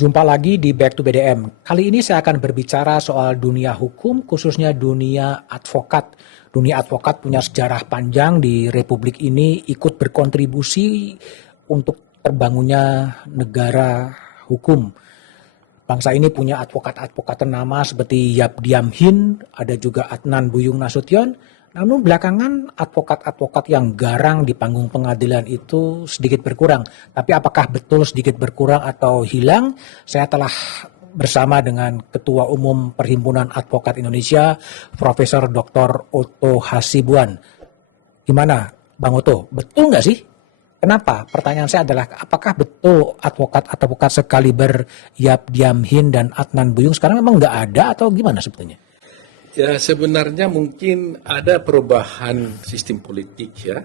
Jumpa lagi di Back to BDM. Kali ini saya akan berbicara soal dunia hukum, khususnya dunia advokat. Dunia advokat punya sejarah panjang di Republik ini, ikut berkontribusi untuk terbangunnya negara hukum. Bangsa ini punya advokat-advokat ternama seperti Yap Diam Hin, ada juga Adnan Buyung Nasution. Namun belakangan advokat-advokat yang garang di panggung pengadilan itu sedikit berkurang. Tapi apakah betul sedikit berkurang atau hilang? Saya telah bersama dengan Ketua Umum Perhimpunan Advokat Indonesia, Profesor Dr. Otto Hasibuan. Gimana Bang Otto, betul nggak sih? Kenapa? Pertanyaan saya adalah apakah betul advokat-advokat sekaliber Yap Diam Hin dan Adnan Buyung sekarang memang nggak ada atau gimana sebetulnya? Ya, sebenarnya mungkin ada perubahan sistem politik ya.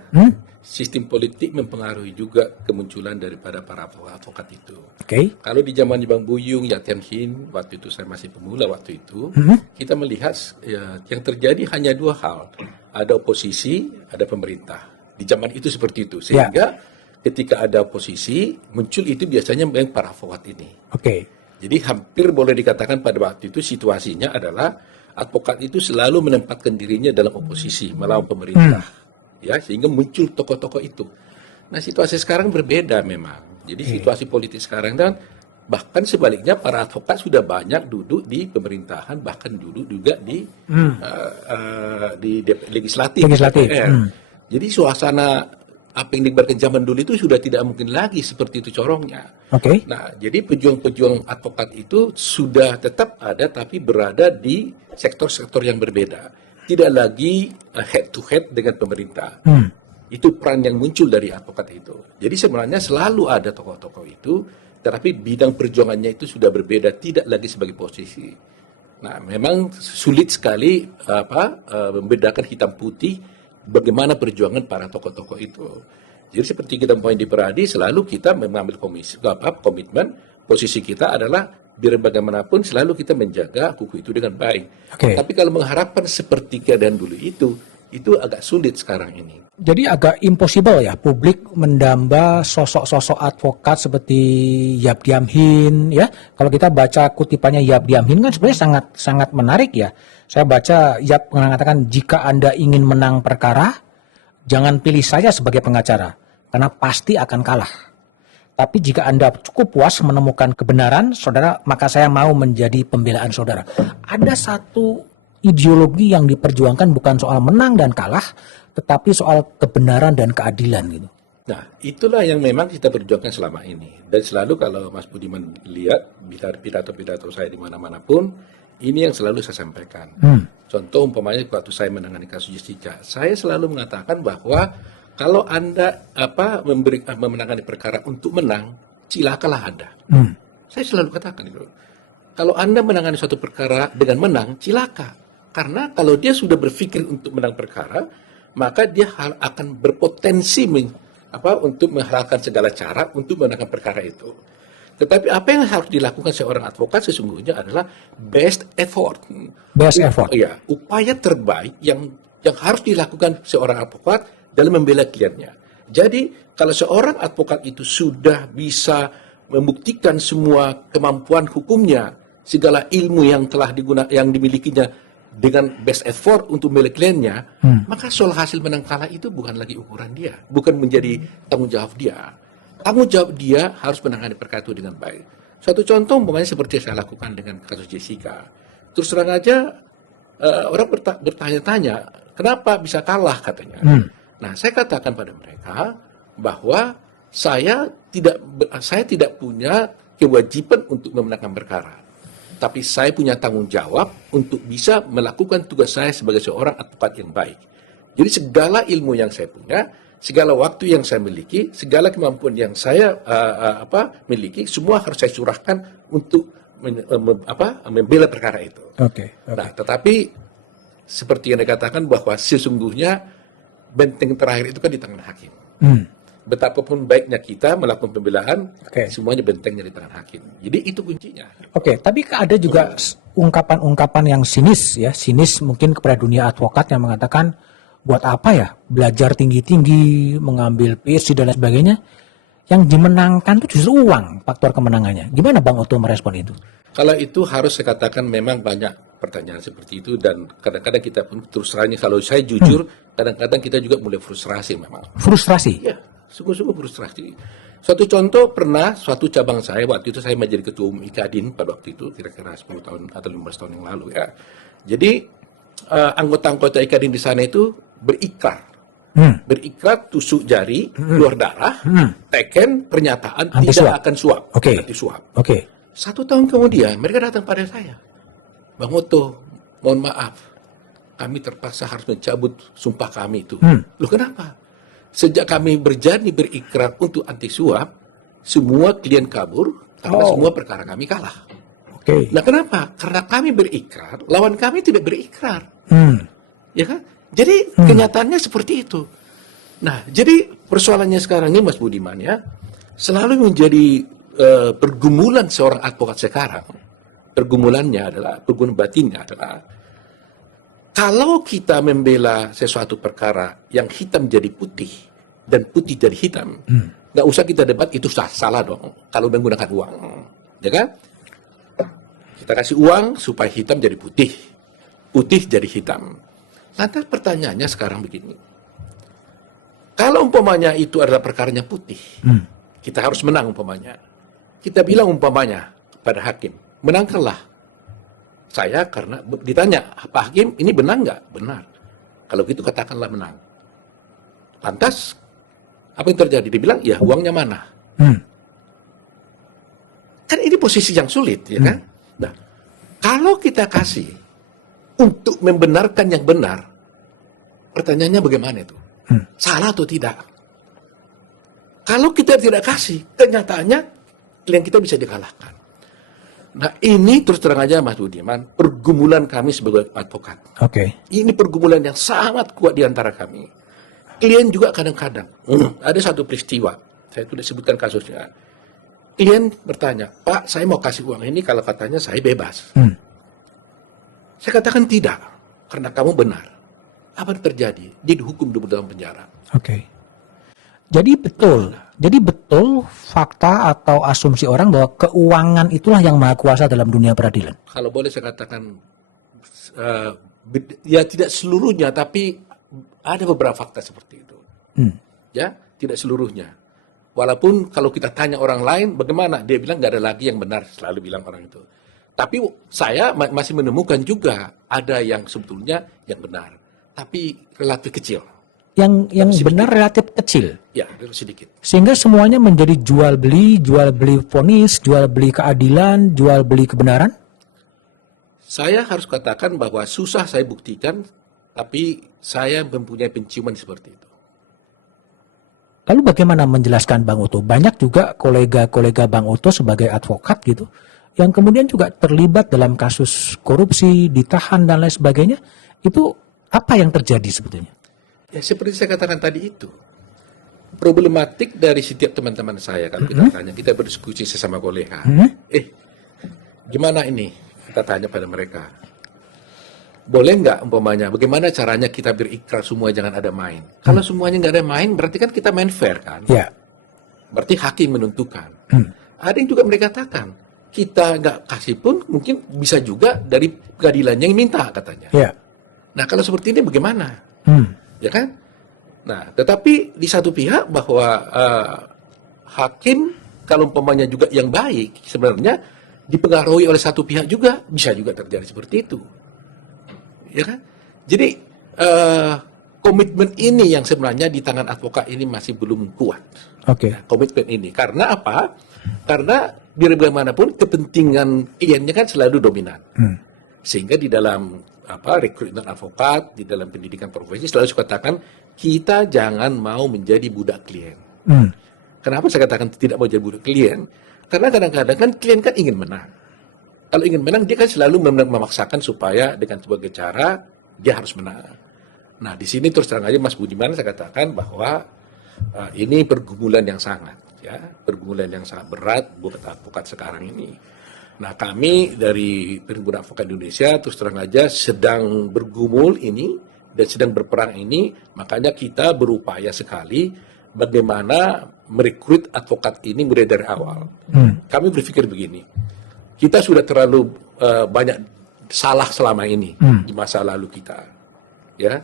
Sistem politik mempengaruhi juga kemunculan daripada para advokat itu. Kalau di zaman Bang Buyung, Yap Diam Hin, waktu itu saya masih pemula waktu itu, kita melihat ya, yang terjadi hanya dua hal. Ada oposisi, ada pemerintah. Di zaman itu seperti itu. Sehingga ketika ada oposisi, muncul itu biasanya memang para advokat ini. Jadi hampir boleh dikatakan pada waktu itu situasinya adalah advokat itu selalu menempatkan dirinya dalam oposisi melawan pemerintah, ya, sehingga muncul tokoh-tokoh itu. Nah, situasi sekarang berbeda memang. Jadi situasi politik sekarang dan bahkan sebaliknya para advokat sudah banyak duduk di pemerintahan, bahkan duduk juga di legislatif. Jadi suasana apa yang digambarkan zaman dulu itu sudah tidak mungkin lagi seperti itu corongnya. Nah, jadi pejuang-pejuang advokat itu sudah tetap ada tapi berada di sektor-sektor yang berbeda. Tidak lagi head to head dengan pemerintah. Itu peran yang muncul dari advokat itu. Jadi sebenarnya selalu ada tokoh-tokoh itu, tetapi bidang perjuangannya itu sudah berbeda, tidak lagi sebagai posisi. Nah, memang sulit sekali membedakan hitam putih bagaimana perjuangan para tokoh-tokoh itu. Jadi seperti kita poin di Peradi, selalu kita mengambil komitmen, posisi kita adalah biar bagaimanapun selalu kita menjaga hukum itu dengan baik. Tapi kalau mengharapkan seperti keadaan dulu itu agak sulit sekarang ini. Jadi agak impossible ya publik mendamba sosok-sosok advokat seperti Yap Diam Hin ya. Kalau kita baca kutipannya Yap Diam Hin kan sebenarnya sangat menarik ya. Saya baca Yap mengatakan jika Anda ingin menang perkara, jangan pilih saya sebagai pengacara karena pasti akan kalah. Tapi jika Anda cukup puas menemukan kebenaran, saudara, maka saya mau menjadi pembelaan saudara. Ada satu ideologi yang diperjuangkan bukan soal menang dan kalah, tetapi soal kebenaran dan keadilan gitu. Nah, itulah yang memang kita perjuangkan selama ini. Dan selalu kalau Mas Budiman lihat pidato-pidato saya di mana-mana pun, ini yang selalu saya sampaikan. Contoh umpamanya waktu saya menangani kasus Jessica, saya selalu mengatakan bahwa kalau Anda menangani perkara untuk menang, cilakalah Anda. Saya selalu katakan itu. Kalau Anda menangani suatu perkara dengan menang, cilaka. Karena kalau dia sudah berpikir untuk menang perkara, maka dia akan berpotensi untuk menghalalkan segala cara untuk menangkan perkara itu. Tetapi apa yang harus dilakukan seorang advokat sesungguhnya adalah best effort. Ya, upaya terbaik yang harus dilakukan seorang advokat dalam membela kliennya. Jadi kalau seorang advokat itu sudah bisa membuktikan semua kemampuan hukumnya, segala ilmu yang telah yang dimilikinya dengan best effort untuk membela kliennya, maka soal hasil menang kalah itu bukan lagi ukuran dia, bukan menjadi tanggung jawab dia. Tanggung jawab dia harus menangani perkara itu dengan baik. Suatu contoh umpamanya seperti saya lakukan dengan kasus Jessica. Terus terang aja orang bertanya-tanya, kenapa bisa kalah katanya. Nah, saya katakan pada mereka bahwa saya tidak punya kewajiban untuk memenangkan perkara. Tapi saya punya tanggung jawab untuk bisa melakukan tugas saya sebagai seorang advokat yang baik. Jadi segala ilmu yang saya punya, segala waktu yang saya miliki, segala kemampuan yang saya miliki, semua harus saya curahkan untuk membela perkara itu. Nah, tetapi seperti yang dikatakan bahwa sesungguhnya benteng terakhir itu kan di tangan hakim. Betapapun baiknya kita melakukan pembelaan, semuanya bentengnya di tangan hakim. Jadi itu kuncinya. Tapi ada juga ungkapan-ungkapan yang sinis mungkin kepada dunia advokat yang mengatakan buat apa ya belajar tinggi-tinggi, mengambil PhD dan lain sebagainya. Yang dimenangkan itu justru uang, faktor kemenangannya. Gimana Bang Oto merespon itu? Kalau itu harus saya katakan memang banyak pertanyaan seperti itu, dan kadang-kadang kita pun terus terang, kalau saya jujur, kadang-kadang kita juga mulai frustrasi memang. Frustrasi? Ya, sungguh-sungguh frustrasi. Suatu contoh, pernah suatu cabang saya, waktu itu saya menjadi ketua umum IKADIN pada waktu itu, kira-kira 10 tahun atau 15 tahun yang lalu ya. Jadi anggota-anggota IKADIN di sana itu berikrar tusuk jari, keluar darah, teken pernyataan Anti tidak suap. akan suap, Oke. anti suap. Oke. 1 tahun kemudian mereka datang pada saya, Bang Oto, mohon maaf, kami terpaksa harus mencabut sumpah kami itu. Loh kenapa? Sejak kami berjanji berikrar untuk anti suap, semua klien kabur karena semua perkara kami kalah. Oke. Nah kenapa? Karena kami berikrar, lawan kami tidak berikrar. Ya kan? Jadi kenyataannya seperti itu. Nah, jadi persoalannya sekarang ini Mas Budiman ya, selalu menjadi pergumulan seorang advokat sekarang. Pergumulan batinnya adalah, kalau kita membela sesuatu perkara yang hitam jadi putih dan putih jadi hitam, nggak usah kita debat itu salah dong kalau menggunakan uang, ya kan? Kita kasih uang supaya hitam jadi putih, putih jadi hitam. Lantas pertanyaannya sekarang begini, kalau umpamanya itu adalah perkaranya putih, kita harus menang umpamanya. Kita bilang umpamanya pada hakim, menangkanlah saya karena ditanya, Pak Hakim ini benar nggak? Benar. Kalau gitu katakanlah menang. Lantas apa yang terjadi? Dibilang ya uangnya mana? Kan ini posisi yang sulit, ya kan? Nah, kalau kita kasih untuk membenarkan yang benar, pertanyaannya bagaimana itu? Salah atau tidak? Kalau kita tidak kasih, kenyataannya klien kita bisa dikalahkan. Nah, ini terus terang aja Mas Budiman, pergumulan kami sebagai advokat. Oke. Ini pergumulan yang sangat kuat di antara kami. Klien juga kadang-kadang, ada satu peristiwa, saya sudah sebutkan kasusnya. Klien bertanya, Pak, saya mau kasih uang ini kalau katanya saya bebas. Saya katakan tidak, karena kamu benar. Apa yang terjadi? Dia dihukum 20 tahun penjara. Oke. Jadi betul fakta atau asumsi orang bahwa keuangan itulah yang maha kuasa dalam dunia peradilan. Kalau boleh saya katakan, ya tidak seluruhnya, tapi ada beberapa fakta seperti itu. Ya, tidak seluruhnya. Walaupun kalau kita tanya orang lain, bagaimana? Dia bilang nggak ada lagi yang benar, selalu bilang orang itu. Tapi saya masih menemukan juga ada yang sebetulnya yang benar, tapi relatif kecil. Yang benar relatif kecil. Ya, sedikit. Sehingga semuanya menjadi jual beli vonis, jual beli keadilan, jual beli kebenaran. Saya harus katakan bahwa susah saya buktikan, tapi saya mempunyai penciuman seperti itu. Lalu bagaimana menjelaskan Bang Oto? Banyak juga kolega-kolega Bang Oto sebagai advokat gitu, yang kemudian juga terlibat dalam kasus korupsi, ditahan dan lain sebagainya. Itu apa yang terjadi sebetulnya? Ya, seperti saya katakan tadi itu. Problematik dari setiap teman-teman saya, kalau kita tanya, kita berdiskusi sesama kolega. Gimana ini? Kita tanya pada mereka. Boleh nggak umpamanya, bagaimana caranya kita berikrar semua jangan ada main? Kalau semuanya nggak ada main, berarti kan kita main fair kan? Ya. Berarti hakim menentukan. Ada yang juga mereka katakan, kita nggak kasih pun mungkin bisa juga dari pengadilannya yang minta katanya. Ya. Nah kalau seperti ini bagaimana? Ya kan? Nah, tetapi di satu pihak bahwa hakim kalau umpamanya juga yang baik sebenarnya dipengaruhi oleh satu pihak juga bisa juga terjadi seperti itu, ya kan? Jadi komitmen ini yang sebenarnya di tangan advokat ini masih belum kuat. Oke. Nah, komitmen ini karena apa? Karena biar bagaimanapun kepentingan kliennya kan selalu dominan, sehingga di dalam rekrutmen advokat, di dalam pendidikan profesi selalu saya katakan kita jangan mau menjadi budak klien. Kenapa saya katakan tidak mau jadi budak klien? Karena kadang-kadang kan klien kan ingin menang. Kalau ingin menang dia kan selalu memaksakan supaya dengan sebagai cara dia harus menang. Nah di sini terus terang aja Mas Budiman saya katakan bahwa ini pergumulan yang sangat berat buat advokat sekarang ini. Nah kami dari Perhimpunan Advokat Indonesia terus terang aja sedang bergumul ini dan sedang berperang ini, makanya kita berupaya sekali bagaimana merekrut advokat ini mulai dari awal. Kami berpikir begini, kita sudah terlalu banyak salah selama ini di masa lalu kita. Ya,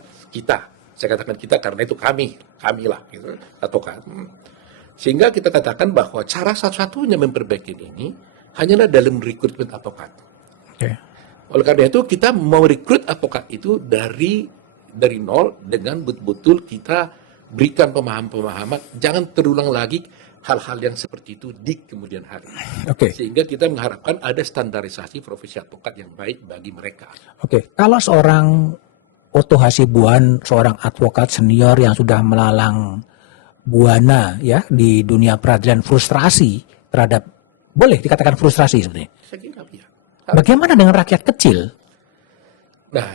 saya katakan kita karena itu kami lah, gitu, advokat. Sehingga kita katakan bahwa cara satu-satunya memperbaiki ini hanyalah dalam rekrutmen advokat. Okay. Oleh karena itu kita mau rekrut advokat itu dari nol dengan betul-betul kita berikan pemahaman-pemahaman, jangan terulang lagi hal-hal yang seperti itu di kemudian hari. Okay. Sehingga kita mengharapkan ada standarisasi profesi advokat yang baik bagi mereka. Oke, kalau seorang Otto Hasibuan, seorang advokat senior yang sudah melalang buana ya di dunia peradilan, frustrasi terhadap, boleh dikatakan frustrasi sebenarnya. Saya kira ya. Bagaimana dengan rakyat kecil? Nah,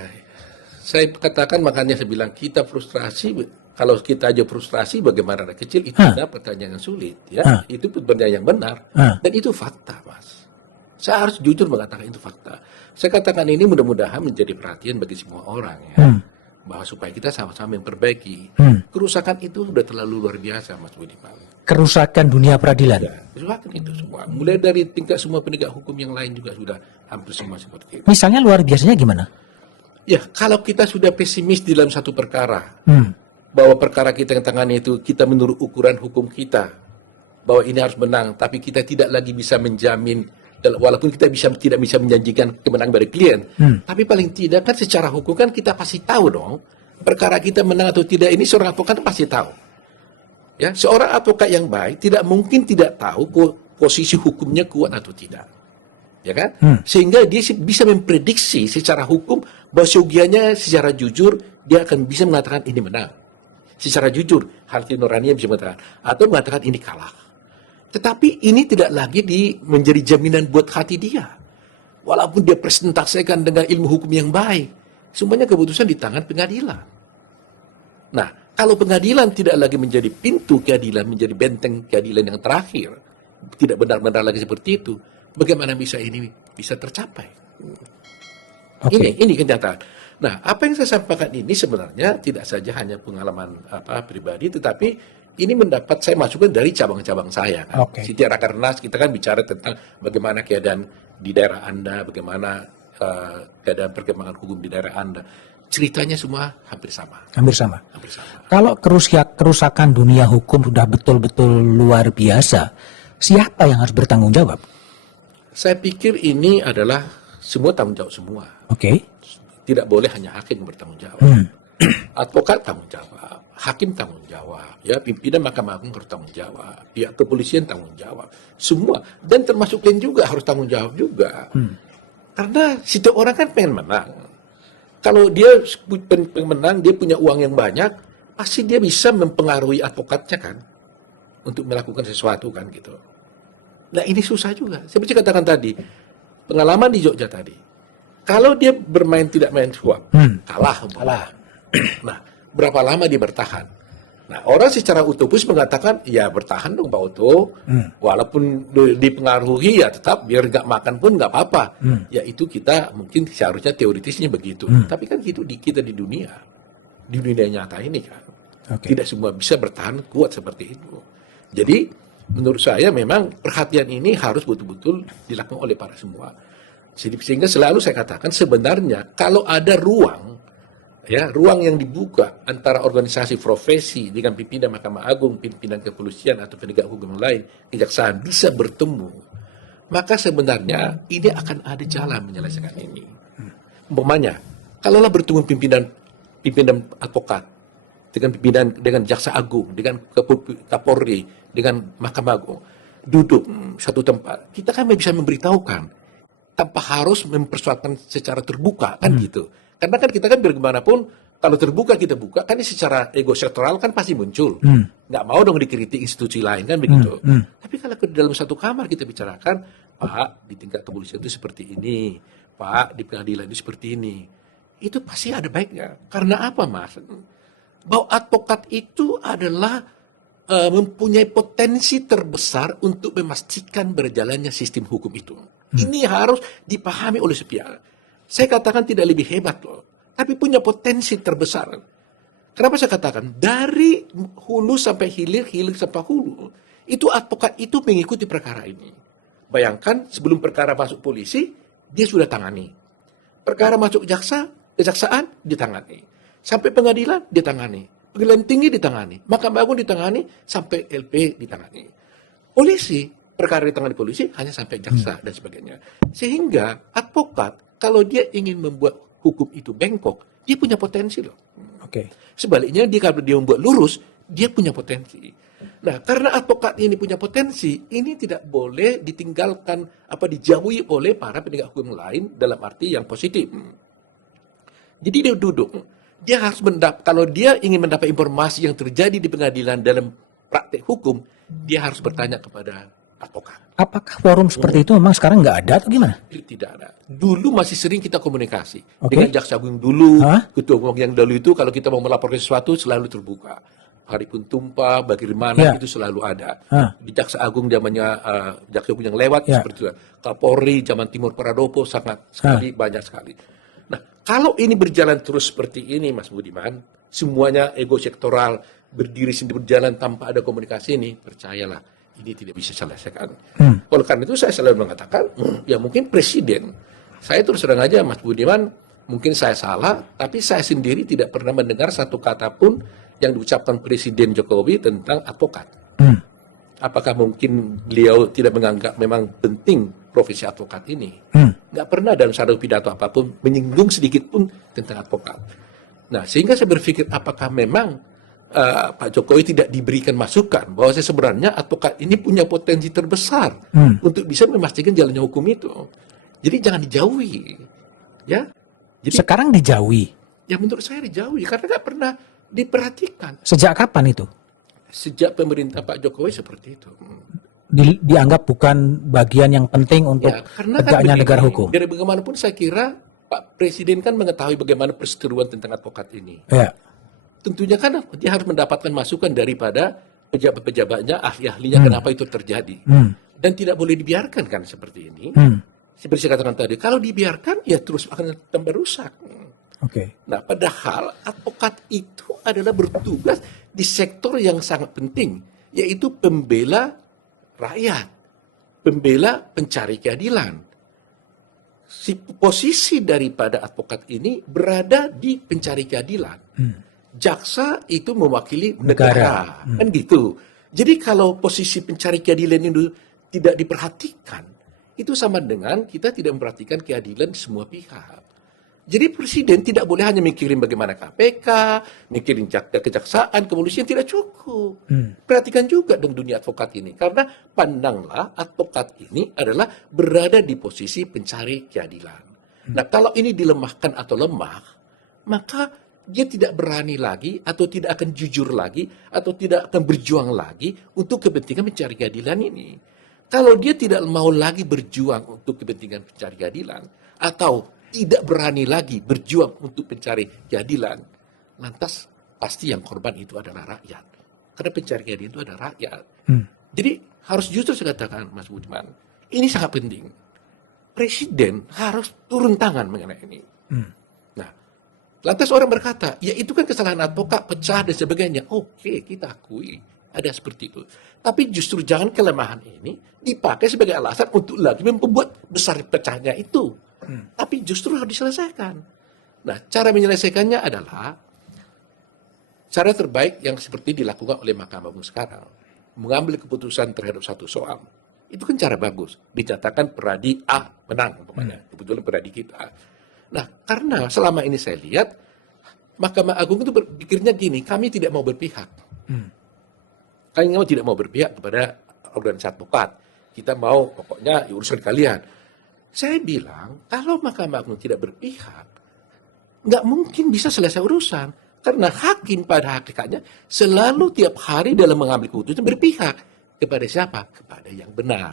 saya katakan makanya saya bilang kita frustrasi. Kalau kita aja frustrasi, bagaimana rakyat kecil? Itu adalah pertanyaan yang sulit, ya. Itu pertanyaan yang benar, dan itu fakta, Mas. Saya harus jujur mengatakan itu fakta. Saya katakan ini mudah-mudahan menjadi perhatian bagi semua orang, ya, bahwa supaya kita sama-sama memperbaiki. Kerusakan itu sudah terlalu luar biasa, Mas Budiman. Kerusakan dunia peradilan. Ya, kerusakan itu semua. Mulai dari tingkat semua penegak hukum yang lain juga sudah hampir semua seperti itu. Misalnya luar biasanya gimana? Ya, kalau kita sudah pesimis di dalam satu perkara, bahwa perkara kita yang tangani itu kita menurut ukuran hukum kita, bahwa ini harus menang, tapi kita tidak lagi bisa menjamin, walaupun kita tidak bisa menjanjikan kemenangan dari klien, tapi paling tidak kan secara hukum kan kita pasti tahu dong, perkara kita menang atau tidak ini seorang advokat pasti tahu. Ya, seorang advokat yang baik tidak mungkin tidak tahu posisi hukumnya kuat atau tidak. Ya kan? Sehingga dia bisa memprediksi secara hukum bahwa seyogianya secara jujur dia akan bisa mengatakan ini menang. Secara jujur, hati nuraninya bisa mengatakan, atau mengatakan ini kalah. Tetapi ini tidak lagi menjadi jaminan buat hati dia. Walaupun dia presentasikan dengan ilmu hukum yang baik, semuanya keputusan di tangan pengadilan. Nah, kalau pengadilan tidak lagi menjadi pintu keadilan, menjadi benteng keadilan yang terakhir, tidak benar-benar lagi seperti itu, bagaimana bisa ini bisa tercapai? Okay. Ini kenyataan. Nah, apa yang saya sampaikan ini sebenarnya tidak saja hanya pengalaman pribadi, tetapi ini saya masukkan dari cabang-cabang saya. Kan? Okay. Setiap Rakernas kita kan bicara tentang bagaimana keadaan di daerah Anda, bagaimana keadaan perkembangan hukum di daerah Anda. Ceritanya semua hampir sama. Hampir sama. Hampir sama. Kalau kerusakan dunia hukum sudah betul-betul luar biasa, siapa yang harus bertanggung jawab? Saya pikir ini adalah semua tanggung jawab semua. Oke. Tidak boleh hanya hakim yang bertanggung jawab. Advokat tanggung jawab, hakim tanggung jawab, ya pimpinan Mahkamah Agung harus tanggung jawab, pihak kepolisian tanggung jawab, semua, dan termasuk klien juga harus tanggung jawab juga. Karena setiap orang kan pengen menang. Kalau dia pengen menang, dia punya uang yang banyak, pasti dia bisa mempengaruhi advokatnya kan untuk melakukan sesuatu kan gitu. Nah ini susah juga. Seperti katakan tadi, pengalaman di Jogja tadi. Kalau dia bermain tidak main suap, kalah. Nah, berapa lama dia bertahan? Nah, orang secara utopis mengatakan, ya bertahan dong Pak Otto, walaupun dipengaruhi ya tetap biar nggak makan pun nggak apa-apa. Ya itu kita mungkin seharusnya teoritisnya begitu. Tapi kan gitu kita di dunia nyata ini kan, tidak semua bisa bertahan kuat seperti itu. Jadi menurut saya memang perhatian ini harus betul-betul dilakukan oleh para semua. Sehingga selalu saya katakan sebenarnya kalau ada ruang yang dibuka antara organisasi profesi dengan pimpinan Mahkamah Agung, pimpinan kepolisian atau penegak hukum yang lain, kejaksaan bisa bertemu, maka sebenarnya ini akan ada jalan menyelesaikan ini. Umpamanya, kalaulah bertemu pimpinan advokat dengan jaksa agung, dengan Kapolri, dengan Mahkamah Agung, duduk satu tempat, kita kan bisa memberitahukan tanpa harus mempersoalkan secara terbuka kan gitu. Karena kan kita kan bagaimanapun kalau terbuka kita buka kan ini secara ego sektoral kan pasti muncul. Nggak mau dong dikritik institusi lain kan begitu. Tapi kalau ke dalam satu kamar kita bicarakan, Pak di tingkat kepolisian itu seperti ini, Pak di pengadilan itu seperti ini. Itu pasti ada baiknya. Karena apa Mas? Bahwa advokat itu adalah mempunyai potensi terbesar untuk memastikan berjalannya sistem hukum itu. Ini harus dipahami oleh sepihak. Saya katakan tidak lebih hebat loh, tapi punya potensi terbesar. Kenapa saya katakan dari hulu sampai hilir, hilir sampai hulu, itu advokat itu mengikuti perkara ini. Bayangkan sebelum perkara masuk polisi, dia sudah tangani. Perkara masuk kejaksaan ditangani. Sampai pengadilan ditangani. Pengadilan tinggi ditangani. Mahkamah Agung ditangani, sampai LP ditangani. Polisi, perkara ditangani polisi hanya sampai jaksa dan sebagainya. Sehingga advokat, kalau dia ingin membuat hukum itu bengkok, dia punya potensi loh. Oke. Sebaliknya, kalau dia membuat lurus, dia punya potensi. Nah, karena advokat ini punya potensi, ini tidak boleh ditinggalkan, dijauhi oleh para penegak hukum lain dalam arti yang positif. Jadi dia duduk, dia harus kalau dia ingin mendapat informasi yang terjadi di pengadilan dalam praktek hukum, dia harus bertanya kepada advokat. Apakah forum seperti itu memang sekarang nggak ada atau gimana? Tidak ada. Dulu masih sering kita komunikasi Oke. dengan jaksa agung dulu, Hah? ketua umum yang dulu itu kalau kita mau melaporkan sesuatu selalu terbuka. Hari pun tumpah, bagaimana Ya. itu selalu ada. Hah. Di jaksa agung zamannya jaksa agung yang lewat Ya. seperti itu. Kapolri zaman Timur Pradopo sangat sekali banyak sekali. Nah, kalau ini berjalan terus seperti ini, Mas Budiman, semuanya ego sektoral berdiri sendiri berjalan tanpa ada komunikasi ini, percayalah ini tidak bisa selesaikan. Oleh karena itu saya selalu mengatakan, ya mungkin presiden. Saya terus terang aja Mas Budiman, mungkin saya salah, tapi saya sendiri tidak pernah mendengar satu kata pun yang diucapkan Presiden Jokowi tentang advokat. Apakah mungkin beliau tidak menganggap memang penting profesi advokat ini? Nggak pernah dalam satu pidato apapun menyinggung sedikit pun tentang advokat. Nah, sehingga saya berpikir apakah memang Pak Jokowi tidak diberikan masukan bahwa sebenarnya advokat ini punya potensi terbesar untuk bisa memastikan jalannya hukum itu. Jadi jangan dijauhi, ya. Jadi Sekarang dijauhi. ya menurut saya dijauhi karena nggak pernah diperhatikan Sejak kapan itu? sejak pemerintah Pak Jokowi seperti itu. Dianggap bukan bagian yang penting untuk Ya, karena kan tegaknya begini, negara hukum. dari bagaimanapun saya kira Pak Presiden kan mengetahui bagaimana perseteruan tentang advokat ini. Ya. Tentunya kan dia harus mendapatkan masukan daripada pejabat-pejabatnya, ahli-ahlinya kenapa itu terjadi. Dan tidak boleh dibiarkan kan seperti ini. Seperti saya katakan tadi, kalau dibiarkan ya terus akan tambah rusak. Oke. Nah, padahal advokat itu adalah bertugas di sektor yang sangat penting, yaitu pembela rakyat, pembela pencari keadilan. Posisi daripada advokat ini berada di pencari keadilan. Jaksa itu mewakili negara. Kan gitu. Jadi kalau posisi pencari keadilan itu tidak diperhatikan, itu sama dengan kita tidak memperhatikan keadilan semua pihak. Jadi presiden tidak boleh hanya mikirin bagaimana KPK, mikirin kejaksaan, kepolisian, tidak cukup. Perhatikan juga dong dunia advokat ini. Karena pandanglah advokat ini adalah berada di posisi pencari keadilan. Nah, kalau ini dilemahkan atau lemah, maka dia tidak berani lagi atau tidak akan jujur lagi atau tidak akan berjuang lagi untuk kepentingan mencari keadilan ini. Kalau dia tidak mau lagi berjuang untuk kepentingan mencari keadilan atau tidak berani lagi berjuang untuk mencari keadilan, lantas pasti yang korban itu adalah rakyat. Karena pencari keadilan itu adalah rakyat. Jadi harus justru saya katakan, Mas Budiman, ini sangat penting. Presiden harus turun tangan mengenai ini. Nah, lantas orang berkata, ya itu kan kesalahan advokat, pecah dan sebagainya. Oke, kita akui. Ada seperti itu. Tapi justru jangan kelemahan ini dipakai sebagai alasan untuk lagi membuat besar pecahnya itu. Tapi justru harus diselesaikan. Nah, cara menyelesaikannya adalah cara terbaik yang seperti dilakukan oleh Mahkamah Agung sekarang. Mengambil keputusan terhadap satu soal. Itu kan cara bagus. Dinyatakan peradi A menang, umpamanya. Kebetulan peradi kita. Nah, karena selama ini saya lihat, Mahkamah Agung itu berpikirnya gini, kami tidak mau berpihak. Kami tidak mau berpihak kepada organisasi advokat. Kita mau pokoknya urusan kalian. Saya bilang, kalau Mahkamah Agung tidak berpihak, nggak mungkin bisa selesai urusan. Karena hakim pada hakikatnya selalu tiap hari dalam mengambil keputusan berpihak. Kepada siapa? Kepada yang benar.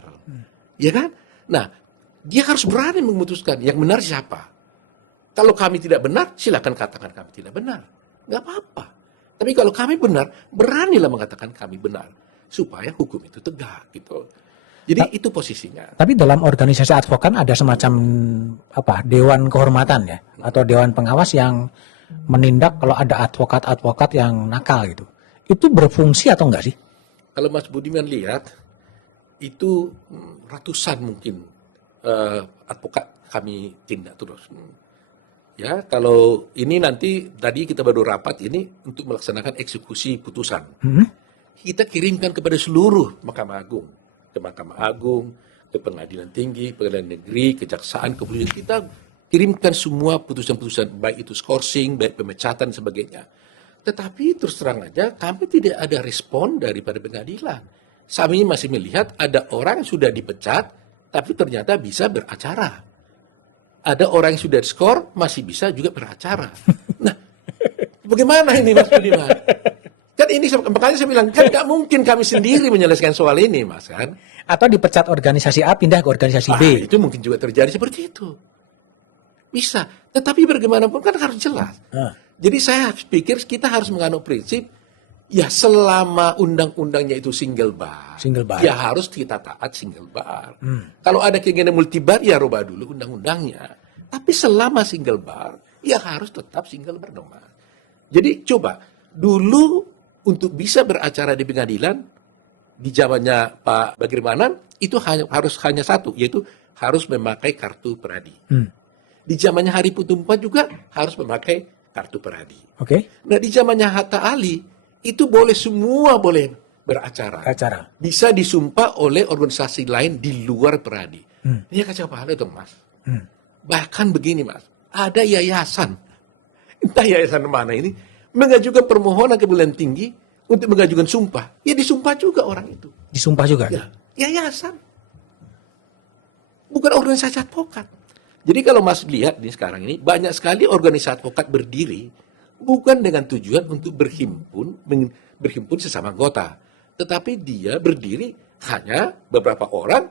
Ya kan? Nah, dia harus berani memutuskan yang benar siapa. Kalau kami tidak benar, silakan katakan kami tidak benar. Nggak apa-apa. Tapi kalau kami benar, beranilah mengatakan kami benar. Supaya hukum itu tegak gitu. Jadi itu posisinya. Tapi dalam organisasi advokat ada semacam dewan kehormatan ya atau dewan pengawas yang menindak kalau ada advokat-advokat yang nakal gitu. Itu berfungsi atau enggak sih? Kalau Mas Budiman lihat, itu ratusan mungkin advokat kami tindak terus. Ya, kalau ini nanti tadi kita baru rapat ini untuk melaksanakan eksekusi putusan. Kita kirimkan kepada seluruh Mahkamah Agung, ke Mahkamah Agung, ke Pengadilan Tinggi, Pengadilan Negeri, Kejaksaan, Kepolisian. Kita kirimkan semua putusan-putusan, baik itu skorsing, baik pemecatan dan sebagainya. Tetapi terus terang aja kami tidak ada respon daripada pengadilan. Kami masih melihat ada orang yang sudah dipecat, tapi ternyata bisa beracara. Ada orang yang sudah diskor, masih bisa juga beracara. Nah, bagaimana ini Mas Budiman? Kan ini, makanya saya bilang, kan nggak mungkin kami sendiri menyelesaikan soal ini, Mas, kan? Atau dipecat organisasi A, pindah ke organisasi B. Itu mungkin juga terjadi seperti itu. Bisa. Tetapi bagaimanapun kan harus jelas. Jadi saya pikir kita harus menganut prinsip, ya selama undang-undangnya itu single bar, ya harus kita taat single bar. Kalau ada keinginan multibar, ya rubah dulu undang-undangnya. Tapi selama single bar, ya harus tetap single bar dong, Mas. Jadi coba, dulu untuk bisa beracara di pengadilan, di zamannya Pak Bagirmanan, itu harus hanya satu, yaitu harus memakai kartu peradi. Di zamannya Hari Putumpa juga harus memakai kartu peradi. Nah, di zamannya Hatta Ali, itu semua boleh beracara. Bisa disumpah oleh organisasi lain di luar peradi. Ini kacau pahala itu, Mas. Bahkan begini, Mas, ada yayasan, entah yayasan mana ini, mengajukan permohonan ke Pengadilan Tinggi untuk mengajukan sumpah. Ya disumpah juga orang itu. Disumpah juga? Ya, yayasan. Bukan organisasi advokat. Jadi kalau Mas lihat nih sekarang ini, banyak sekali organisasi advokat berdiri bukan dengan tujuan untuk berhimpun sesama anggota. Tetapi dia berdiri hanya beberapa orang,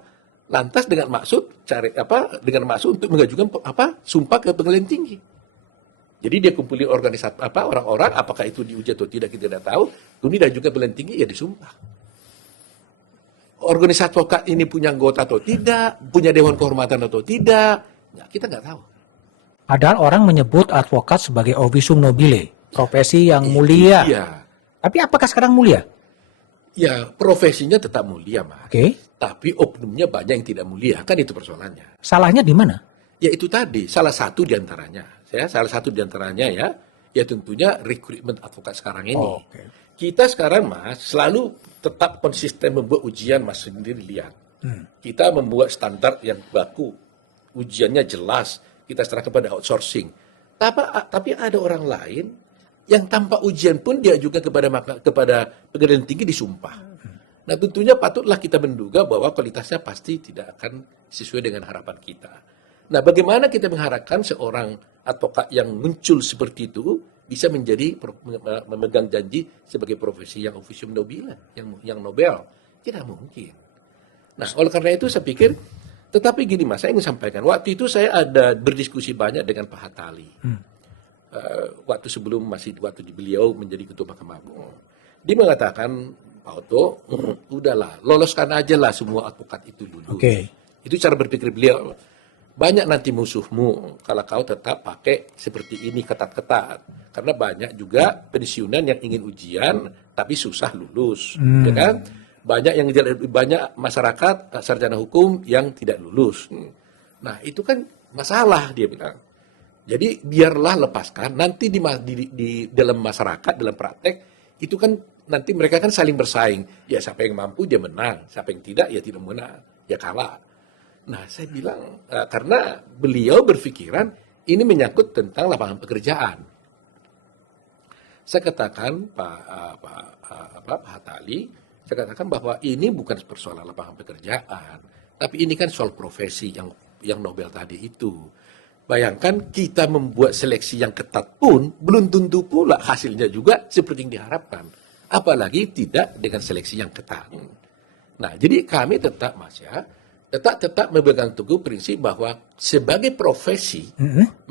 lantas dengan maksud untuk mengajukan sumpah ke Pengadilan Tinggi. Jadi dia kumpulin organisasi orang-orang, apakah itu diuji atau tidak kita tidak tahu. Kemudian juga Pengadilan Tinggi ya disumpah. Organisasi advokat ini punya anggota atau tidak, punya dewan kehormatan atau tidak, ya, kita nggak tahu. Padahal orang menyebut advokat sebagai obisum nobile, profesi yang mulia. Iya. Tapi apakah sekarang mulia? Ya, profesinya tetap mulia, Mas. Tapi oknumnya banyak yang tidak mulia, kan itu persoalannya. Salahnya di mana? Ya itu tadi, salah satu diantaranya ya tentunya rekrutmen advokat sekarang ini. Kita sekarang, Mas, selalu tetap konsisten membuat ujian, Mas sendiri lihat. Kita membuat standar yang baku, ujiannya jelas, kita serahkan kepada outsourcing. Tapi ada orang lain yang tanpa ujian pun dia juga kepada Pengadilan Tinggi disumpah. Nah, tentunya patutlah kita menduga bahwa kualitasnya pasti tidak akan sesuai dengan harapan kita. Nah, bagaimana kita mengharapkan seorang advokat yang muncul seperti itu bisa memegang janji sebagai profesi yang officium nobile, yang Nobel? Tidak mungkin. Nah, oleh karena itu saya pikir, tetapi gini Mas, saya ingin sampaikan, waktu itu saya ada berdiskusi banyak dengan Pak Hatta Ali. Waktu beliau menjadi ketua Mahkamah Agung. Dia mengatakan, Pak Oto, udahlah, loloskan aja lah semua advokat itu dulu. Itu cara berpikir beliau. Banyak nanti musuhmu kalau kau tetap pakai seperti ini ketat-ketat. Karena banyak juga pensiunan yang ingin ujian tapi susah lulus, ya kan? Banyak masyarakat sarjana hukum yang tidak lulus. Nah, itu kan masalah dia bilang. Jadi biarlah lepaskan nanti di dalam masyarakat, dalam praktek itu kan nanti mereka kan saling bersaing. Ya siapa yang mampu dia menang, siapa yang tidak ya tidak menang, ya kalah. Nah, saya bilang karena beliau berpikiran ini menyangkut tentang lapangan pekerjaan. Saya katakan Pak Hatta Ali, saya katakan bahwa ini bukan persoalan lapangan pekerjaan, tapi ini kan soal profesi yang Nobel tadi itu. Bayangkan kita membuat seleksi yang ketat pun belum tentu pula hasilnya juga seperti yang diharapkan. Apalagi tidak dengan seleksi yang ketat. Nah, jadi kami tetap Mas ya, tetap memegang teguh prinsip bahwa sebagai profesi,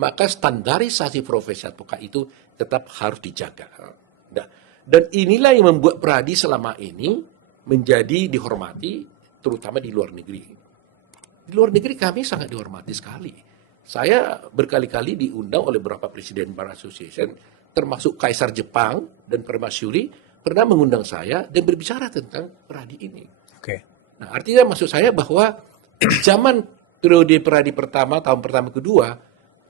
maka standarisasi profesi advokat itu tetap harus dijaga. Nah, dan inilah yang membuat peradi selama ini menjadi dihormati, terutama di luar negeri. Di luar negeri kami sangat dihormati sekali. Saya berkali-kali diundang oleh beberapa presiden Bar Association, termasuk Kaisar Jepang dan Permasyuri, pernah mengundang saya dan berbicara tentang peradi ini. Oke. Nah, artinya maksud saya bahwa zaman periode peradi pertama, tahun pertama kedua,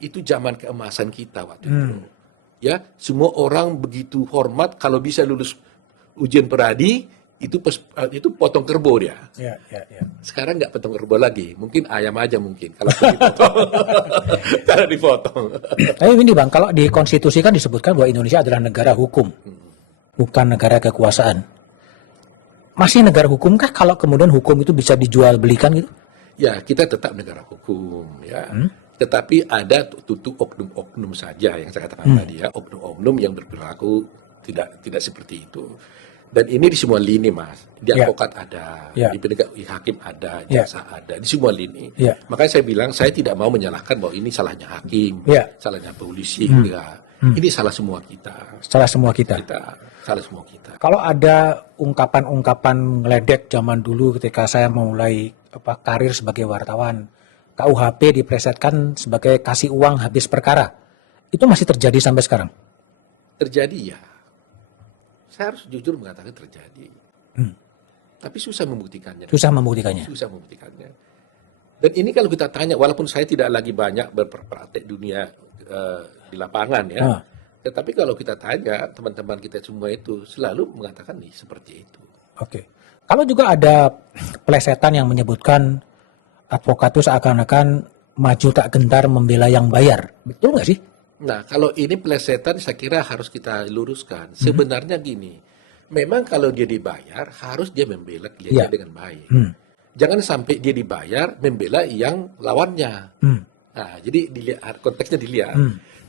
itu zaman keemasan kita waktu itu. Ya, semua orang begitu hormat kalau bisa lulus ujian peradi, itu potong kerbau dia. Ya. Sekarang nggak potong kerbau lagi, mungkin ayam aja mungkin kalau dipotong. Kalau dipotong. Tapi ini Bang, kalau di konstitusi kan disebutkan bahwa Indonesia adalah negara hukum, bukan negara kekuasaan. Masih negara hukum kah kalau kemudian hukum itu bisa dijual belikan gitu? Ya, kita tetap negara hukum, ya. Tetapi ada tutup oknum-oknum saja yang saya katakan tadi ya, oknum-oknum yang berperilaku tidak seperti itu. Dan ini di semua lini, Mas. Di advokat ada, di penegak hakim ada, jaksa ada, di semua lini. Makanya saya bilang saya tidak mau menyalahkan bahwa ini salahnya hakim, salahnya polisi, enggak. Ini salah semua kita. Salah semua kita. Salah semua kita. Kalau ada ungkapan-ungkapan ngeledek zaman dulu ketika saya mulai karir sebagai wartawan, KUHP diplesetkan sebagai kasih uang habis perkara. Itu masih terjadi sampai sekarang? Terjadi ya. Saya harus jujur mengatakan terjadi. Tapi susah membuktikannya. Susah membuktikannya. Dan ini kalau kita tanya, walaupun saya tidak lagi banyak berpraktek dunia di lapangan ya. Tetapi kalau kita tanya, teman-teman kita semua itu selalu mengatakan nih seperti itu. Oke. Kalau juga ada plesetan yang menyebutkan advokat itu seakan-akan maju tak gentar membela yang bayar. Betul nggak sih? Nah, kalau ini plesetan saya kira harus kita luruskan. Sebenarnya gini, memang kalau dia dibayar, harus dia membela kliennya dengan baik. Jangan sampai dia dibayar, membela yang lawannya. Nah, jadi konteksnya dilihat.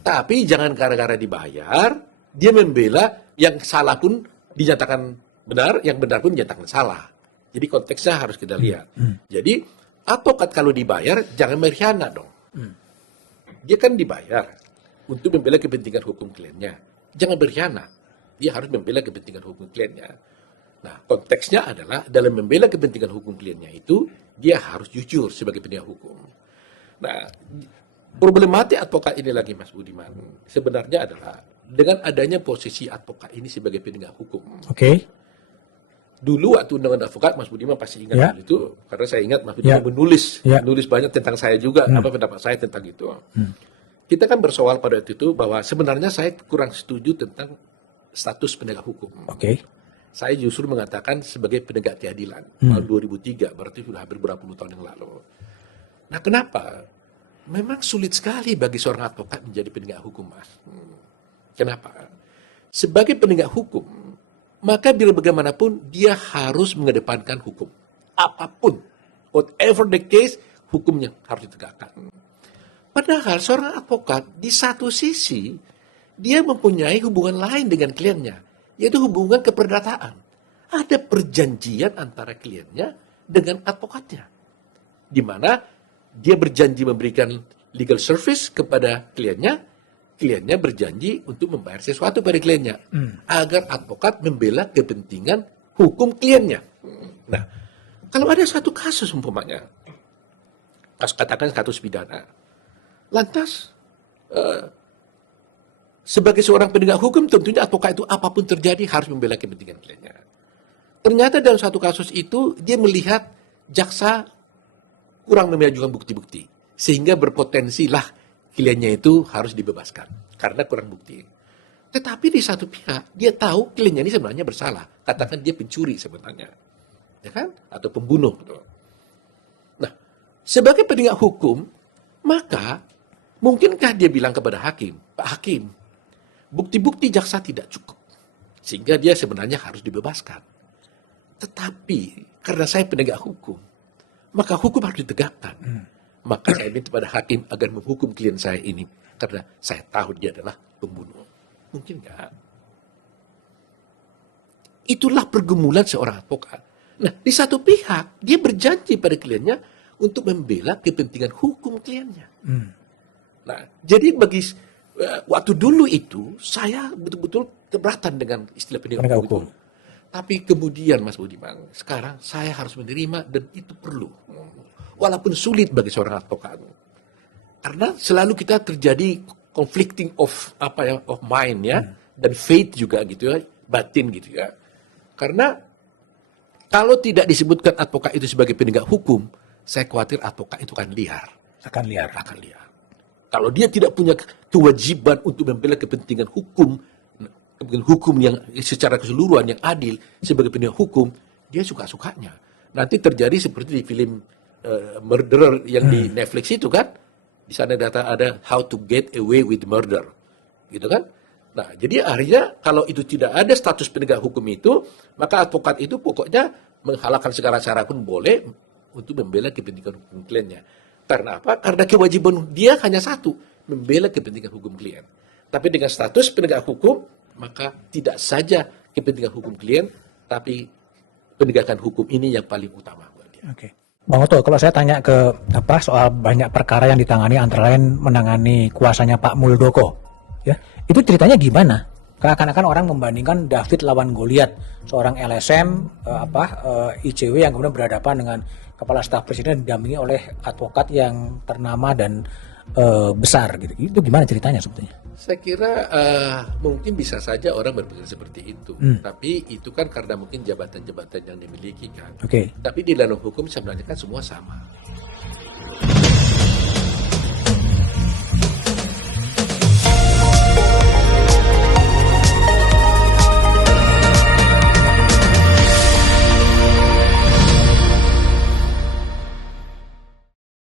Tapi jangan gara-gara dibayar, dia membela yang salah pun dinyatakan benar, yang benar pun dinyatakan salah. Jadi konteksnya harus kita lihat. Jadi, advokat kalau dibayar, jangan berkhianat dong. Dia kan dibayar untuk membela kepentingan hukum kliennya. Jangan berkhianat. Dia harus membela kepentingan hukum kliennya. Nah, konteksnya adalah dalam membela kepentingan hukum kliennya itu, dia harus jujur sebagai penegak hukum. Nah, problematik advokat ini lagi, Mas Budiman, sebenarnya adalah dengan adanya posisi advokat ini sebagai penegak hukum. Oke. Dulu waktu undang-undang advokat, Mas Budiman pasti ingat hal itu, karena saya ingat Mas Budiman menulis banyak tentang saya juga, apa pendapat saya tentang itu. Kita kan bersoal pada waktu itu bahwa sebenarnya saya kurang setuju tentang status penegak hukum. Oke. Saya justru mengatakan sebagai penegak keadilan. Tahun 2003, berarti sudah hampir berapa puluh tahun yang lalu. Nah, kenapa? Memang sulit sekali bagi seorang advokat menjadi penegak hukum, Mas. Kenapa? Sebagai penegak hukum, maka bila bagaimanapun dia harus mengedepankan hukum. Apapun, whatever the case, hukumnya harus ditegakkan. Padahal seorang advokat di satu sisi, dia mempunyai hubungan lain dengan kliennya, yaitu hubungan keperdataan. Ada perjanjian antara kliennya dengan advokatnya, di mana dia berjanji memberikan legal service kepada kliennya berjanji untuk membayar sesuatu pada kliennya, agar advokat membela kepentingan hukum kliennya. Nah, kalau ada satu kasus umpamanya, katakan kasus pidana, lantas sebagai seorang penegak hukum tentunya advokat itu apapun terjadi harus membela kepentingan kliennya. Ternyata dalam satu kasus itu dia melihat jaksa kurang mengajukan bukti-bukti, sehingga berpotensilah kliennya itu harus dibebaskan karena kurang bukti. Tetapi di satu pihak dia tahu kliennya ini sebenarnya bersalah, katakan dia pencuri sebenarnya, ya kan, atau pembunuh. Nah, sebagai penegak hukum, maka mungkinkah dia bilang kepada hakim, Pak Hakim, bukti-bukti jaksa tidak cukup, sehingga dia sebenarnya harus dibebaskan. Tetapi karena saya penegak hukum, maka hukum harus ditegakkan. Maka saya minta pada hakim agar menghukum klien saya ini karena saya tahu dia adalah pembunuh. Mungkin enggak? Itulah pergumulan seorang advokat. Nah, di satu pihak dia berjanji pada kliennya untuk membela kepentingan hukum kliennya. Nah, jadi bagi waktu dulu itu saya betul-betul keberatan dengan istilah penegak hukum. Tapi kemudian Mas Budiman, sekarang saya harus menerima dan itu perlu. Walaupun sulit bagi seorang advokat. Karena selalu kita terjadi conflicting of mind ya, dan faith juga gitu ya, batin gitu ya. Karena kalau tidak disebutkan advokat itu sebagai penegak hukum, saya khawatir advokat itu akan liar. Akan liar. Kalau dia tidak punya kewajiban untuk membela kepentingan hukum yang secara keseluruhan yang adil sebagai penegak hukum, dia suka-sukanya. Nanti terjadi seperti di film Murderer yang di Netflix itu kan, di sana ada How to Get Away with Murder, gitu kan? Nah, jadi akhirnya kalau itu tidak ada status penegak hukum itu, maka advokat itu pokoknya menghalalkan segala cara pun boleh untuk membela kepentingan hukum kliennya. Karena apa? Karena kewajiban dia hanya satu, membela kepentingan hukum klien. Tapi dengan status penegak hukum, maka tidak saja kepentingan hukum klien, tapi penegakan hukum ini yang paling utama buat dia. Oke. Bang Oto, kalau saya tanya ke soal banyak perkara yang ditangani, antara lain menangani kuasanya Pak Muldoko, ya, itu ceritanya gimana? Seakan-akan orang membandingkan David lawan Goliat, seorang LSM ICW yang kemudian berhadapan dengan kepala staf presiden didampingi oleh advokat yang ternama dan besar gitu. Itu gimana ceritanya sebetulnya? Saya kira mungkin bisa saja orang berpikir seperti itu, tapi itu kan karena mungkin jabatan-jabatan yang dimiliki kan. Oke. Tapi di dalam hukum sebenarnya kan semua sama.